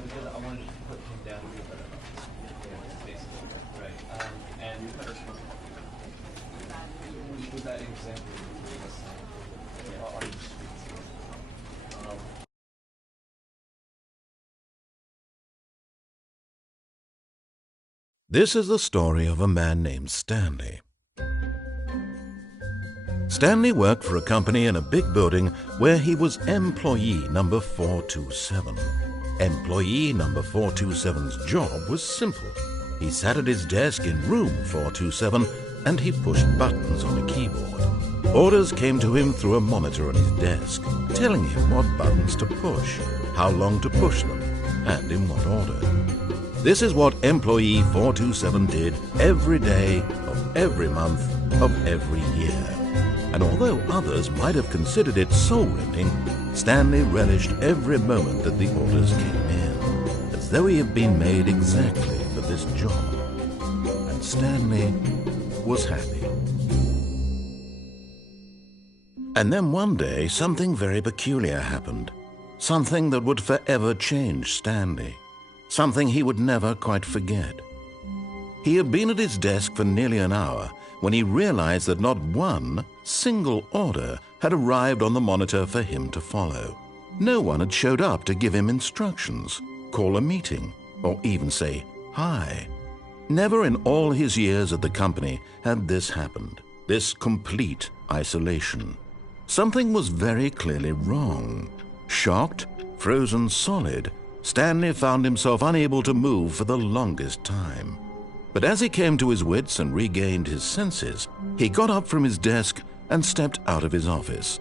because I wanted to put him down to be a better officer. Yeah, basically, right. And was that an example of are you This is the story of a man named Stanley. Stanley worked for a company in a big building where he was employee number 427. Employee number 427's job was simple. He sat at his desk in room 427 and he pushed buttons on a keyboard. Orders came to him through a monitor on his desk, telling him what buttons to push, how long to push them, and in what order. This is what employee 427 did every day of every month of every year. And although others might have considered it soul-rending, Stanley relished every moment that the orders came in, as though he had been made exactly for this job. And Stanley was happy. And then one day, something very peculiar happened. Something that would forever change Stanley. Something he would never quite forget. He had been at his desk for nearly an hour when he realized that not one single order had arrived on the monitor for him to follow. No one had showed up to give him instructions, call a meeting, or even say hi. Never in all his years at the company had this happened, this complete isolation. Something was very clearly wrong. Shocked, frozen solid, Stanley found himself unable to move for the longest time. But as he came to his wits and regained his senses, he got up from his desk and stepped out of his office.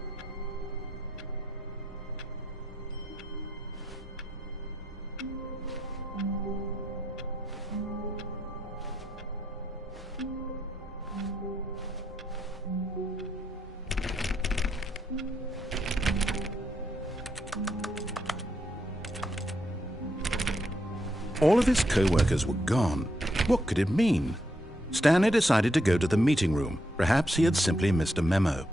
All of his co-workers were gone. What could it mean? Stanley decided to go to the meeting room. Perhaps he had simply missed a memo.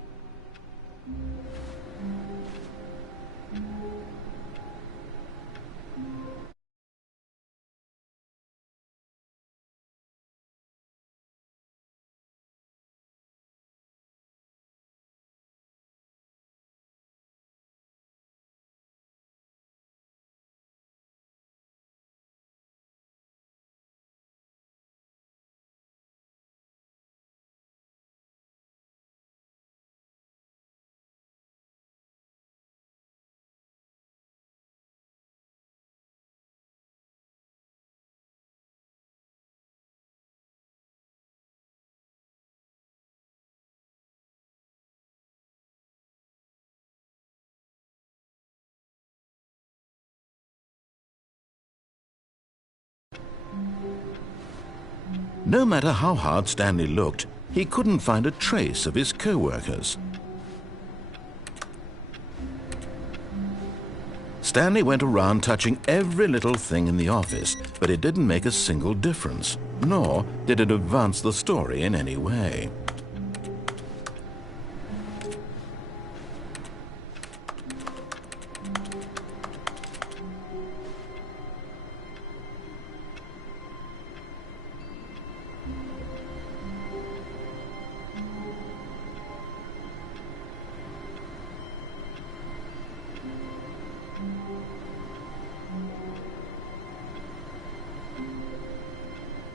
No matter how hard Stanley looked, he couldn't find a trace of his co-workers. Stanley went around touching every little thing in the office, but it didn't make a single difference, nor did it advance the story in any way.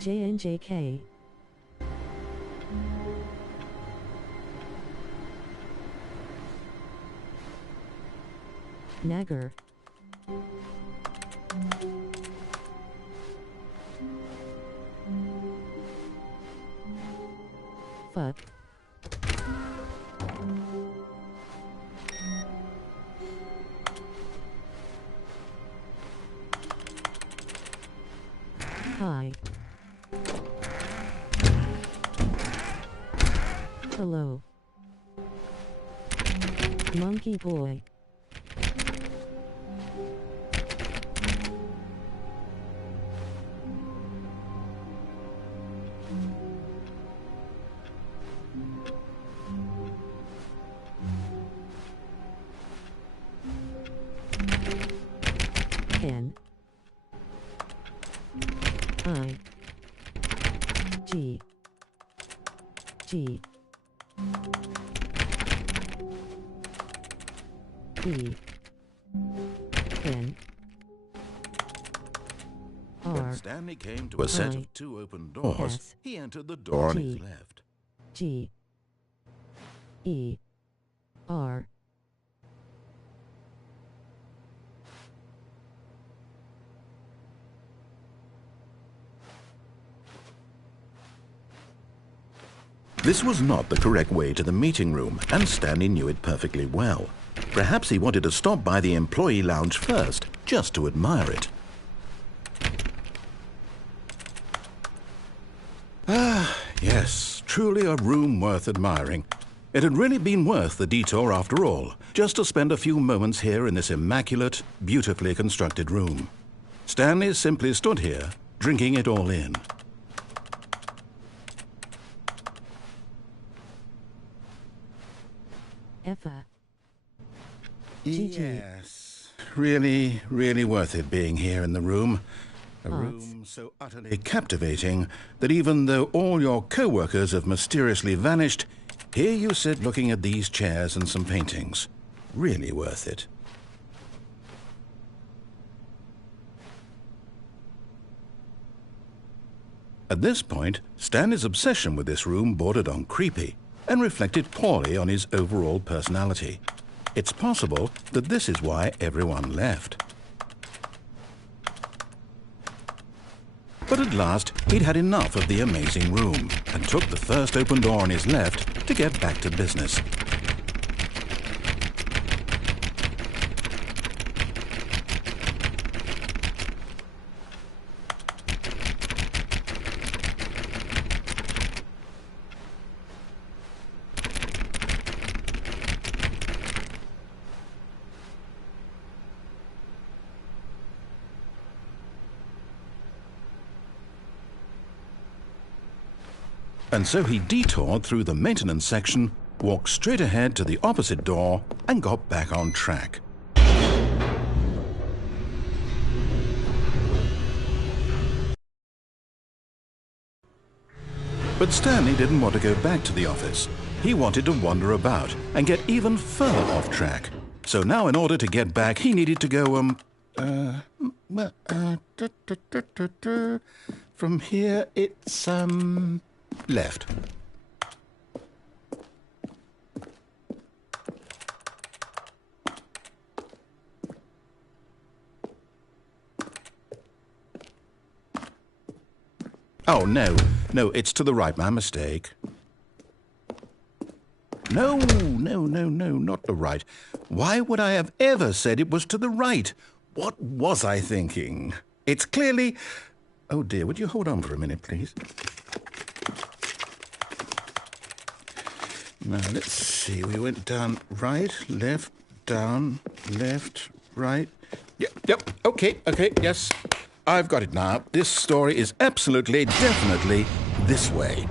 JNJK. Nagger. Fuck. Hi. Hello. Monkey boy. Ken. I G G E N When R Stanley came to a set I of two open doors, S he entered the door on his T left. G E R This was not the correct way to the meeting room, and Stanley knew it perfectly well. Perhaps he wanted to stop by the employee lounge first, just to admire it. Ah, yes, truly a room worth admiring. It had really been worth the detour after all, just to spend a few moments here in this immaculate, beautifully constructed room. Stanley simply stood here, drinking it all in. Effa GG. Yes, really, really worth it being here in the room. A Arts. room so utterly captivating that even though all your co-workers have mysteriously vanished, here you sit looking at these chairs and some paintings. Really worth it. At this point, Stanley's obsession with this room bordered on creepy and reflected poorly on his overall personality. It's possible that this is why everyone left. But at last, he'd had enough of the amazing room and took the first open door on his left to get back to business. And so he detoured through the maintenance section, walked straight ahead to the opposite door, and got back on track. But Stanley didn't want to go back to the office. He wanted to wander about and get even further off track. So now in order to get back, he needed to go, from here it's, left. Oh, no, it's to the right, my mistake. No, not the right. Why would I have ever said it was to the right? What was I thinking? It's clearly... Oh dear, would you hold on for a minute, please? Now, let's see. We went down right, left, down, left, right. Yep, okay, yes. I've got it now. This story is absolutely, definitely this way.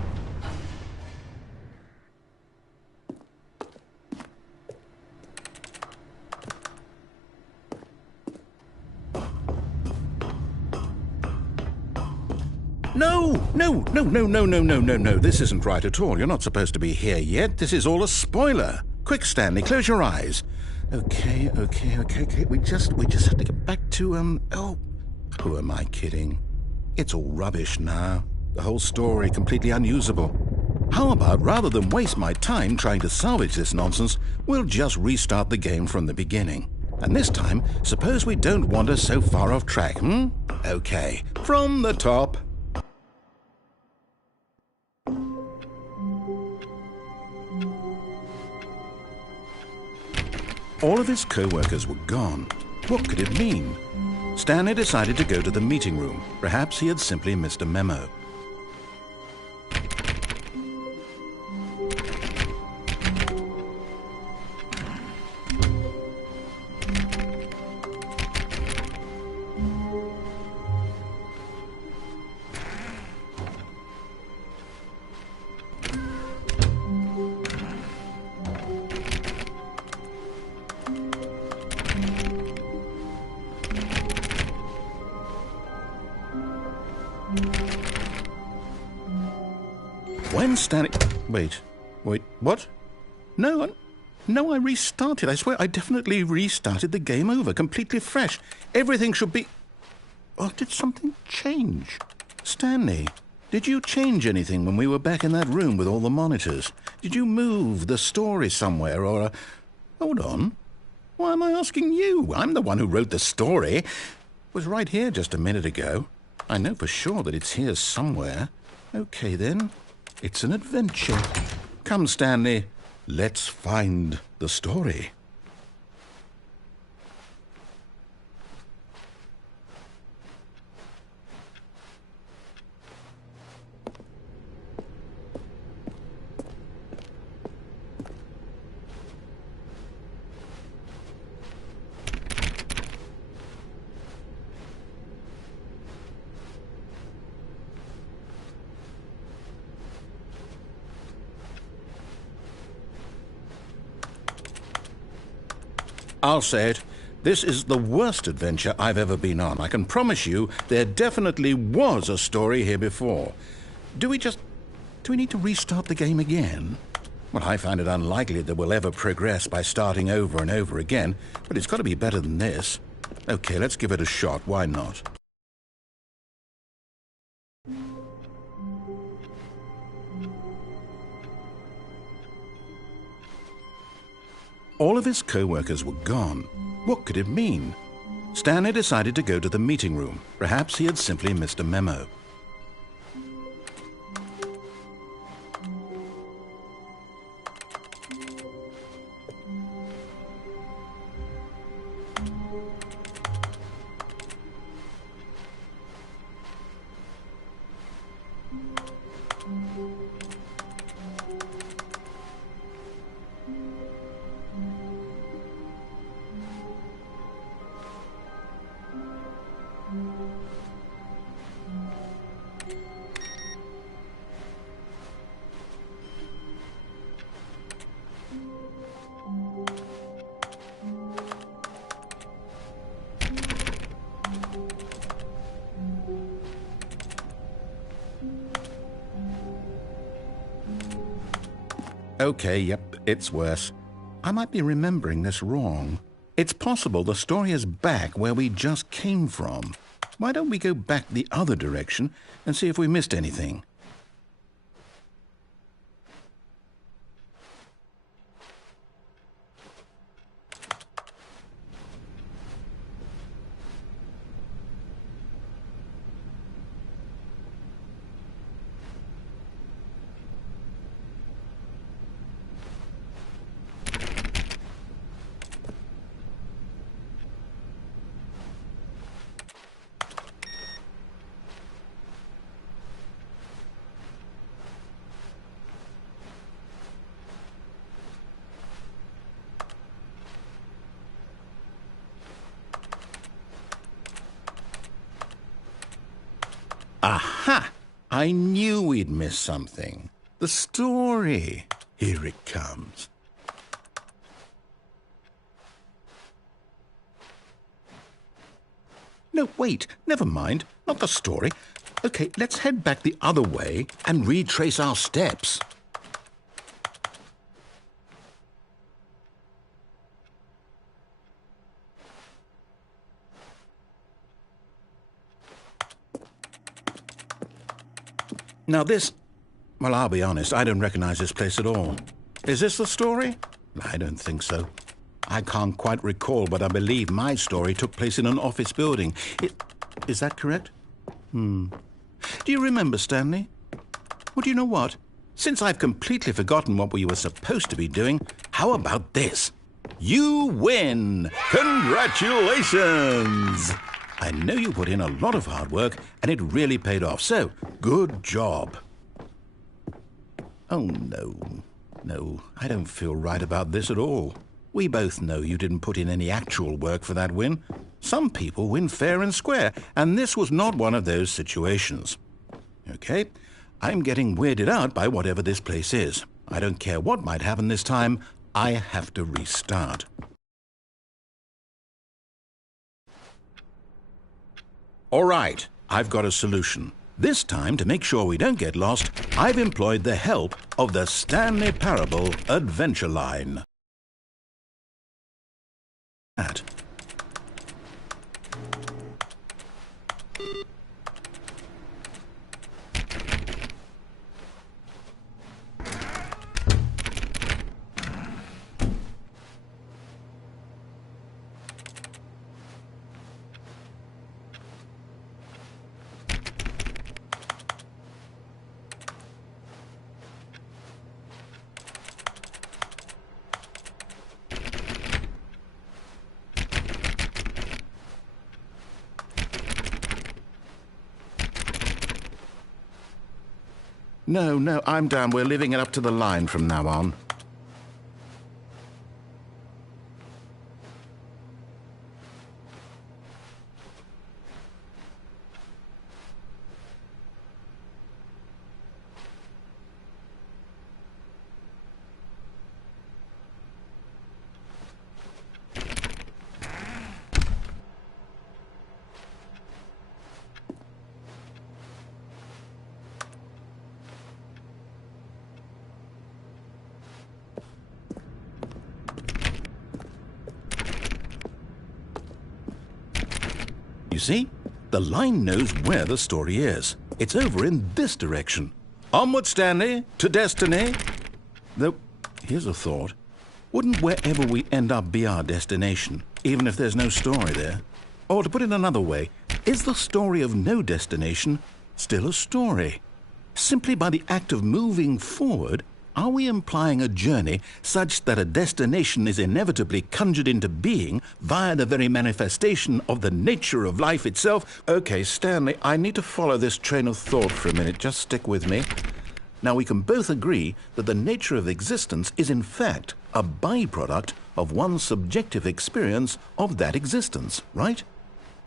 No. This isn't right at all. You're not supposed to be here yet. This is all a spoiler. Quick, Stanley, close your eyes. Okay. We just have to get back to, oh, who am I kidding? It's all rubbish now. The whole story completely unusable. How about, rather than waste my time trying to salvage this nonsense, we'll just restart the game from the beginning. And this time, suppose we don't wander so far off track, Okay, from the top. All of his co-workers were gone. What could it mean? Stanley decided to go to the meeting room. Perhaps he had simply missed a memo. When Stanley... Wait, what? No, I restarted. I swear I definitely restarted the game over, completely fresh. Everything should be... Oh, did something change? Stanley, did you change anything when we were back in that room with all the monitors? Did you move the story somewhere or... Hold on. Why am I asking you? I'm the one who wrote the story. It was right here just a minute ago. I know for sure that it's here somewhere. Okay, then. It's an adventure. Come, Stanley. Let's find the story. I'll say it. This is the worst adventure I've ever been on. I can promise you there definitely was a story here before. Do we need to restart the game again? Well, I find it unlikely that we'll ever progress by starting over and over again, but it's got to be better than this. Okay, let's give it a shot. Why not? All of his co-workers were gone. What could it mean? Stanley decided to go to the meeting room. Perhaps he had simply missed a memo. Okay, yep, it's worse. I might be remembering this wrong. It's possible the story is back where we just came from. Why don't we go back the other direction and see if we missed anything? Aha! I knew we'd miss something. The story. Here it comes. No, wait. Never mind. Not the story. Okay, let's head back the other way and retrace our steps. Now this... Well, I'll be honest, I don't recognize this place at all. Is this the story? I don't think so. I can't quite recall, but I believe my story took place in an office building. Is that correct? Do you remember, Stanley? Well, do you know what? Since I've completely forgotten what we were supposed to be doing, how about this? You win! Congratulations! I know you put in a lot of hard work, and it really paid off, so good job. Oh, no. No, I don't feel right about this at all. We both know you didn't put in any actual work for that win. Some people win fair and square, and this was not one of those situations. Okay, I'm getting weirded out by whatever this place is. I don't care what might happen this time. I have to restart. All right, I've got a solution. This time, to make sure we don't get lost, I've employed the help of the Stanley Parable Adventure Line. No, I'm down. We're leaving it up to the line from now on. You see, the line knows where the story is. It's over in this direction. Onward, Stanley, to destiny. Though, here's a thought. Wouldn't wherever we end up be our destination, even if there's no story there? Or to put it another way, is the story of no destination still a story? Simply by the act of moving forward, are we implying a journey such that a destination is inevitably conjured into being via the very manifestation of the nature of life itself? Okay, Stanley, I need to follow this train of thought for a minute. Just stick with me. Now, we can both agree that the nature of existence is in fact a byproduct of one's subjective experience of that existence, right?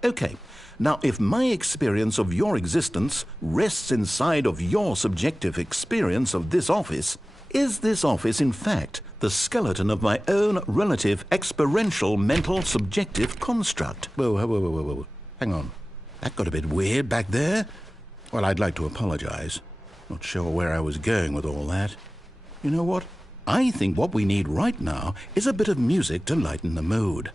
Okay. Now, if my experience of your existence rests inside of your subjective experience of this office, is this office, in fact, the skeleton of my own relative experiential mental subjective construct? Whoa. Hang on. That got a bit weird back there. Well, I'd like to apologize. Not sure where I was going with all that. You know what? I think what we need right now is a bit of music to lighten the mood.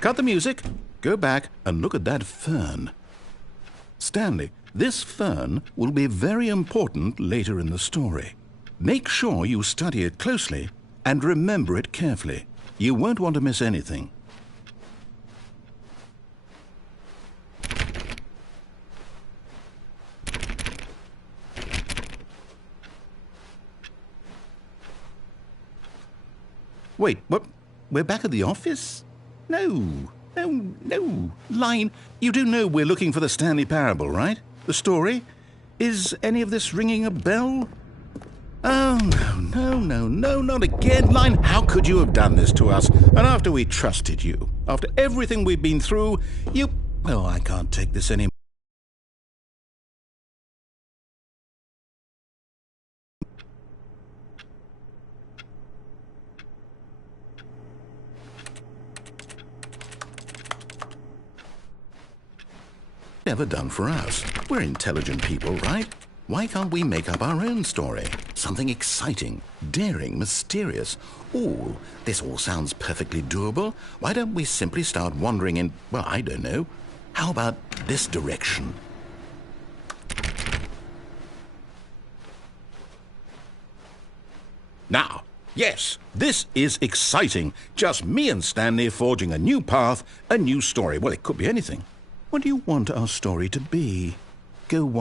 Cut the music, go back and look at that fern. Stanley, this fern will be very important later in the story. Make sure you study it closely and remember it carefully. You won't want to miss anything. Wait, what? We're back at the office? No. Line, you do know we're looking for the Stanley Parable, right? The story? Is any of this ringing a bell? Oh, no, not again. Line, how could you have done this to us? And after we trusted you, after everything we've been through, you... Well, I can't take this anymore. Never done for us. We're intelligent people, right? Why can't we make up our own story? Something exciting, daring, mysterious. Ooh, this all sounds perfectly doable. Why don't we simply start wandering in, well, I don't know. How about this direction? Now, yes, this is exciting. Just me and Stanley forging a new path, a new story. Well, it could be anything. What do you want our story to be? Go